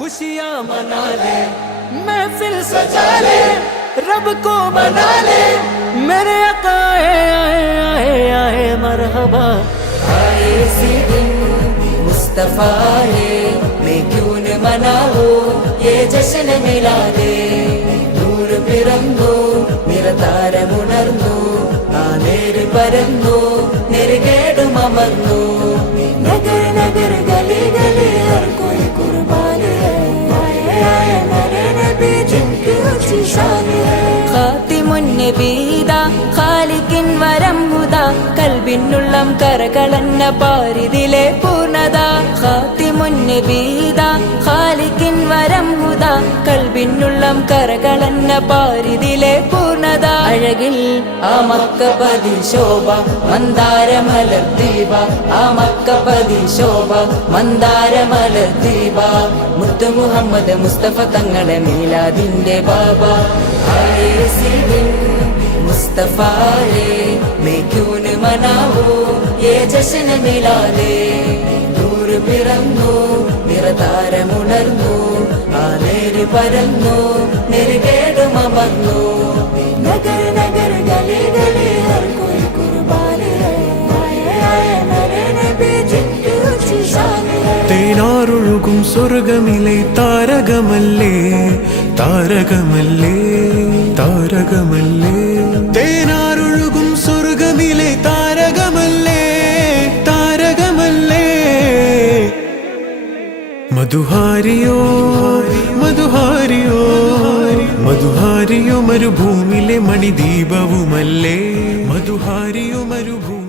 खुशियाँ मना ले, महफिल सजा ले, रब को बना ले। मेरे अका आए आए आए, मरहबा। आए सी दिन मुस्तफ़ा है, मैं क्यों न मनाओ ये जश्न मिला दे। दूर पिरंगो मेरा तार मुनर्नो आ नेर परंगो नेर गेड़ ममरनो नगर नगर, गली गली, हर कोई ഖാത്തിമുന്നബീദ ഖാലിക്കിൻ വരം ഹുദ കൽബിനുള്ളം കരകളന്ന പാരിതിലെ പൂർണത. ഖാത്തിമുന്നബീദ ഖാലിക്കിൻ വരം ഹുദ കൽബിനുള്ളം കരകളന്ന പാരിതിലെ പൂർണത. അഴകിൽ ആ മക്കപതി ശോഭ മന്ദാരമല ദീപ. ആ മക്കപതി ശോഭ മന്ദാരമല ദീപ. മുത്തു മുഹമ്മദ് മുസ്തഫ തങ്ങളെ മീലാദിന്റെ ബാബ. മുസ്തഫാലേ മേക്യൂന് മനാവോ ഏ ജശന മിലാലേ ദൂര് പിറന്നു നിറതാരമുണർന്നു ആ നേര് പരന്നു നെരുകേടുമർന്നു തേനാറൊഴുകും സ്വർഗമിലെ താരകമല്ലേ? താരകമല്ലേ? താരകമല്ലേ? തേനാറൊഴുകും സ്വർഗമിലെ താരകമല്ലേ? താരകമല്ലേ? മധുഹാരിയോ മധുഹാരിയോ. മരുഭൂമിലെ മണിദീപവുമല്ലേ? മധുഹാരിയോ മരുഭൂ